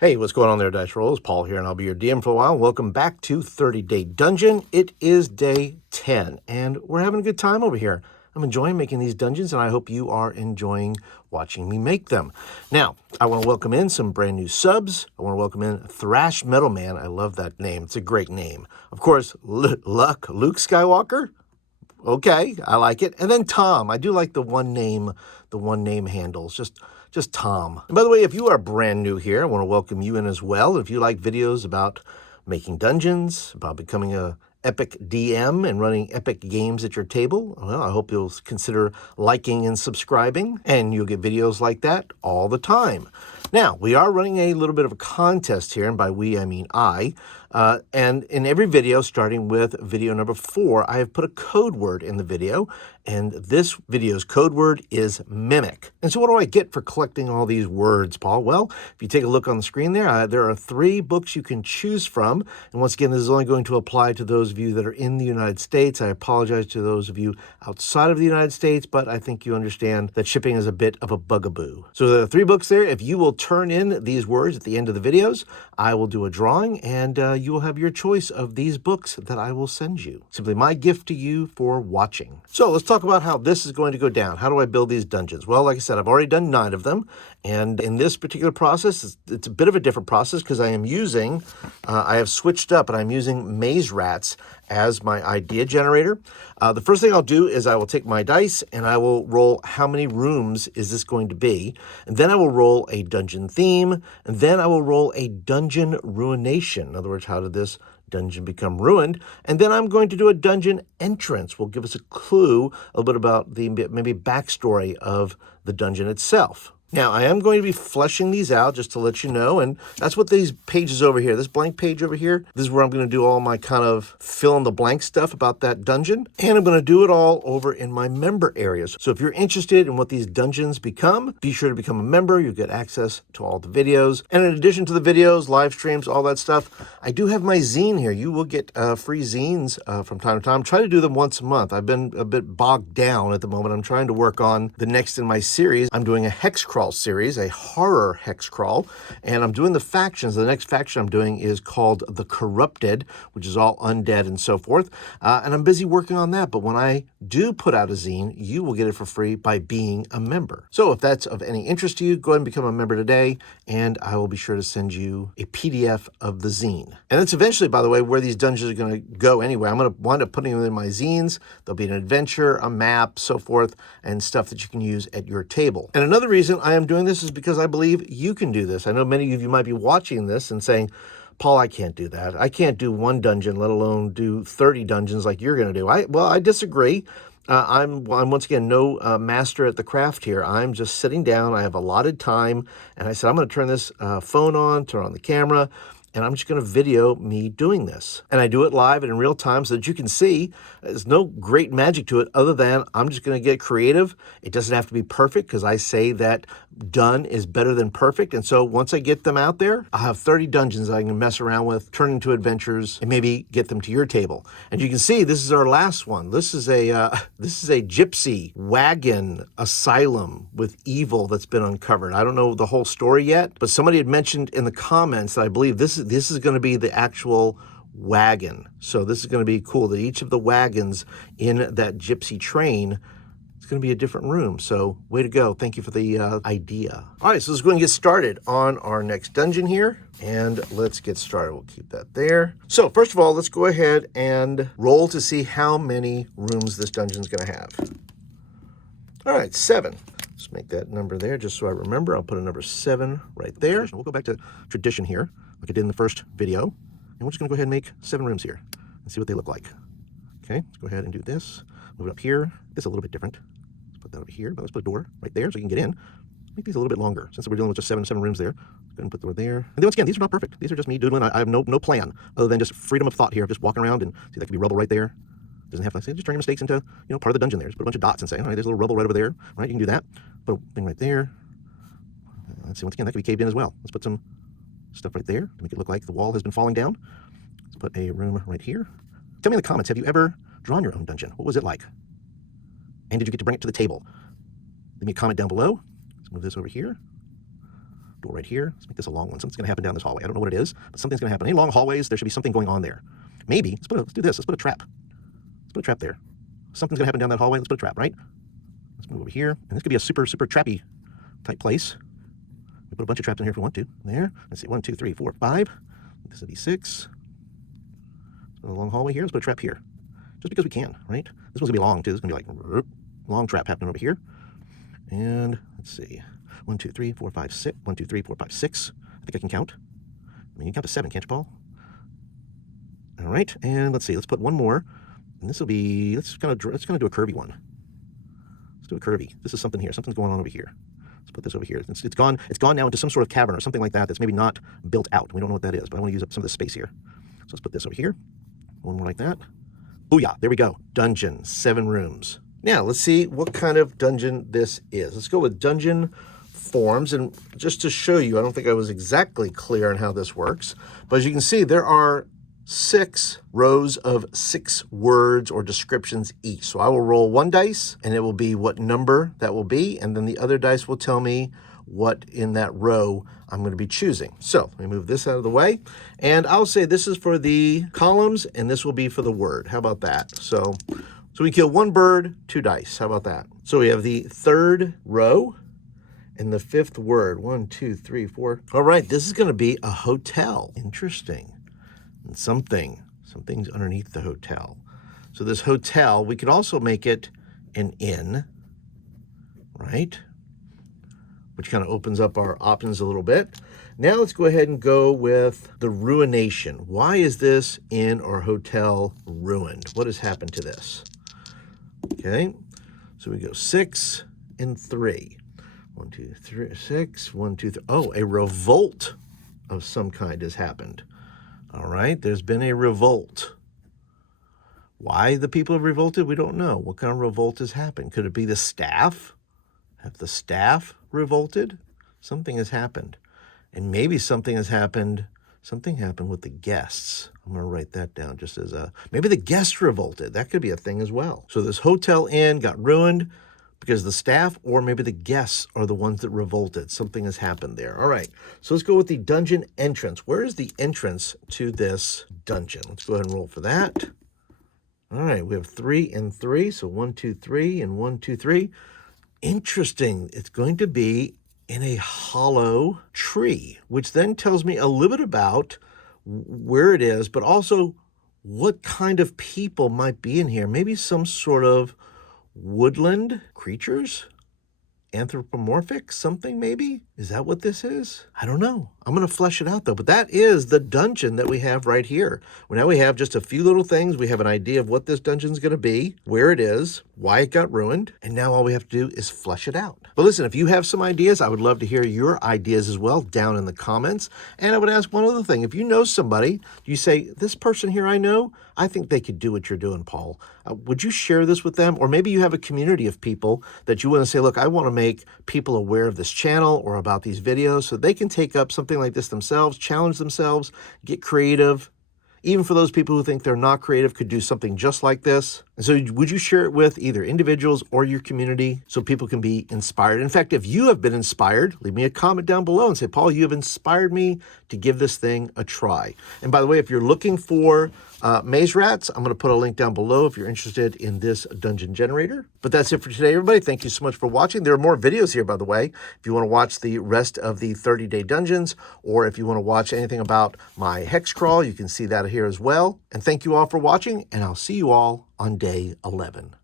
Hey, what's going on there, Dice Rollers? Paul here, and I'll be your DM for a while. Welcome back to 30-Day Dungeon. It is day 10, and we're having a good time over here. I'm enjoying making these dungeons, and I hope you are enjoying watching me make them. Now, I want to welcome in some brand new subs. I want to welcome in Thrash Metal Man. I love that name. It's a great name. Of course, Luke Skywalker. Okay, I like it. And then Tom. I do like the one name handles. Just Tom. And by the way, if you are brand new here, I want to welcome you in as well. If you like videos about making dungeons, about becoming a epic DM and running epic games at your table, well, I hope you'll consider liking and subscribing, and you'll get videos like that all the time. Now, we are running a little bit of a contest here, and by we, I mean I. And in every video, starting with video number 4, I have put a code word in the video, and this video's code word is mimic. And so what do I get for collecting all these words, Paul? Well, if you take a look on the screen there are 3 books you can choose from. And once again, this is only going to apply to those of you that are in the United States. I apologize to those of you outside of the United States, but I think you understand that shipping is a bit of a bugaboo. So there are 3 books there. If you will turn in these words at the end of the videos, I will do a drawing, and you will have your choice of these books that I will send you. Simply my gift to you for watching. So let's talk about how this is going to go down. How do I build these dungeons? Well, like I said, I've already done 9 of them. And in this particular process, it's a bit of a different process because I am using, I have switched up, and I'm using maze rats as my idea generator. The first thing I'll do is I will take my dice and I will roll how many rooms is this going to be. And then I will roll a dungeon theme. And then I will roll a dungeon ruination. In other words, how did this dungeon become ruined? And then I'm going to do a dungeon entrance. Will give us a clue a little bit about the maybe backstory of the dungeon itself. Now, I am going to be fleshing these out just to let you know, and that's what these pages over here, this blank page over here, this is where I'm going to do all my kind of fill-in-the-blank stuff about that dungeon, and I'm going to do it all over in my member areas. So if you're interested in what these dungeons become, be sure to become a member. You'll get access to all the videos, and in addition to the videos, live streams, all that stuff, I do have my zine here. You will get free zines from time to time. Try to do them once a month. I've been a bit bogged down at the moment. I'm trying to work on the next in my series. I'm doing a hex crawl series, a horror hex crawl, and I'm doing the factions. The next faction I'm doing is called The Corrupted, which is all undead and so forth, and I'm busy working on that. But when I do put out a zine, you will get it for free by being a member. So if that's of any interest to you, go ahead and become a member today, and I will be sure to send you a PDF of the zine. And that's eventually, by the way, where these dungeons are going to go anyway. I'm going to wind up putting them in my zines. There'll be an adventure, a map, so forth, and stuff that you can use at your table. And another reason I am doing this is because I believe you can do this. I know many of you might be watching this and saying, Paul, I can't do that. I can't do 1 dungeon, let alone do 30 dungeons like you're going to do. Well, I disagree. I'm once again no master at the craft here. I'm just sitting down. I have allotted time, and I said I'm going to turn this phone on, turn on the camera, and I'm just going to video me doing this. And I do it live and in real time so that you can see. There's no great magic to it other than I'm just going to get creative. It doesn't have to be perfect because I say that done is better than perfect. And so once I get them out there, I'll have 30 dungeons I can mess around with, turn into adventures, and maybe get them to your table. And you can see this is our last one. This is a gypsy wagon asylum with evil that's been uncovered. I don't know the whole story yet, but somebody had mentioned in the comments that I believe this is going to be the actual wagon. So this is going to be cool that each of the wagons in that gypsy train is going to be a different room. So way to go. Thank you for the idea. All right, so let's go and get started on our next dungeon here. And let's get started. We'll keep that there. So first of all, let's go ahead and roll to see how many rooms this dungeon is going to have. All right, 7. Let's make that number there just so I remember. I'll put a number 7 right there. We'll go back to tradition here, like I did in the first video. And we're just going to go ahead and make 7 rooms here and see what they look like. Okay, let's go ahead and do this. Move it up here. This is a little bit different. Let's put that over here, but let's put a door right there so you can get in. Make these a little bit longer since we're dealing with just seven rooms there. Go ahead and put the door there. And then once again, these are not perfect. These are just me doodling. I have no plan other than just freedom of thought here, just walking around and see that could be rubble right there. Doesn't have to just turn your mistakes into part of the dungeon there. Just put a bunch of dots and say, all right, there's a little rubble right over there. Right, you can do that. Put a thing right there. Let's see, once again, that could be caved in as well. Let's put some stuff right there to make it look like the wall has been falling down. Let's put a room right here. Tell me in the comments, have you ever drawn your own dungeon? What was it like? And did you get to bring it to the table? Leave me a comment down below. Let's move this over here. Door right here. Let's make this a long one. Something's going to happen down this hallway. I don't know what it is, but something's going to happen. Any long hallways, there should be something going on there. Maybe, let's do this. Let's put a trap. Let's put a trap there. Something's going to happen down that hallway. Let's put a trap, right? Let's move over here. And this could be a super, super trappy type place. We put a bunch of traps in here if we want to. There. Let's see. 1, 2, 3, 4, 5. This would be 6. Let's put a long hallway here. Let's put a trap here. Just because we can, right? This one's going to be long, too. This is going to be like long trap happening over here. And let's see. 1, 2, 3, 4, 5, 6. 1, 2, 3, 4, 5, 6. I think I can count. I mean, you can count to 7, can't you, Paul? All right. And let's see. Let's put one more. And this will be, let's kind of do a curvy one. Let's do a curvy. This is something here. Something's going on over here. Let's put this over here. It's gone now into some sort of cavern or something like that that's maybe not built out. We don't know what that is, but I want to use up some of this space here. So let's put this over here. One more like that. Booyah. There we go. Dungeon. 7 rooms. Now, let's see what kind of dungeon this is. Let's go with dungeon forms. And just to show you, I don't think I was exactly clear on how this works. But as you can see, there are 6 rows of 6 words or descriptions each. So I will roll 1 dice, and it will be what number that will be, and then the other dice will tell me what in that row I'm going to be choosing. So let me move this out of the way, and I'll say this is for the columns, and this will be for the word. How about that? So we kill 1 bird, 2 dice. How about that? So we have the 3rd row and the 5th word. 1, 2, 3, 4. All right, this is going to be a hotel. Interesting. And something's underneath the hotel. So this hotel, we could also make it an inn, right? Which kind of opens up our options a little bit. Now let's go ahead and go with the ruination. Why is this inn or hotel ruined? What has happened to this? Okay, so we go 6 and 3. 1, 2, 3, 6, 1, 2, 3. Oh, a revolt of some kind has happened. All right, there's been a revolt. Why the people have revolted, we don't know. What kind of revolt has happened? Could it be the staff? Have the staff revolted? Something has happened. And maybe something happened with the guests. I'm going to write that down just as maybe the guests revolted. That could be a thing as well. So this hotel inn got ruined because the staff or maybe the guests are the ones that revolted. Something has happened there. All right, so let's go with the dungeon entrance. Where is the entrance to this dungeon? Let's go ahead and roll for that. All right, we have 3 and 3, so 1, 2, 3, and 1, 2, 3. Interesting. It's going to be in a hollow tree, which then tells me a little bit about where it is, but also what kind of people might be in here. Maybe some sort of woodland creatures? Anthropomorphic something maybe? Is that what this is? I don't know. I'm going to flesh it out though. But that is the dungeon that we have right here. Well, now we have just a few little things. We have an idea of what this dungeon's going to be, where it is, why it got ruined, and now all we have to do is flesh it out. But listen, if you have some ideas, I would love to hear your ideas as well down in the comments. And I would ask one other thing. If you know somebody, you say, this person here I know, I think they could do what you're doing, Paul. Would you share this with them? Or maybe you have a community of people that you want to say, look, I want to make people aware of this channel or about these videos so they can take up something like this themselves, challenge themselves, get creative. Even for those people who think they're not creative, could do something just like this. And so would you share it with either individuals or your community so people can be inspired? In fact, if you have been inspired, leave me a comment down below and say, Paul, you have inspired me to give this thing a try. And by the way, if you're looking for maze rats, I'm going to put a link down below if you're interested in this dungeon generator. But that's it for today, everybody. Thank you so much for watching. There are more videos here, by the way, if you want to watch the rest of the 30-day dungeons, or if you want to watch anything about my hex crawl, you can see that here as well. And thank you all for watching, and I'll see you all on day 11.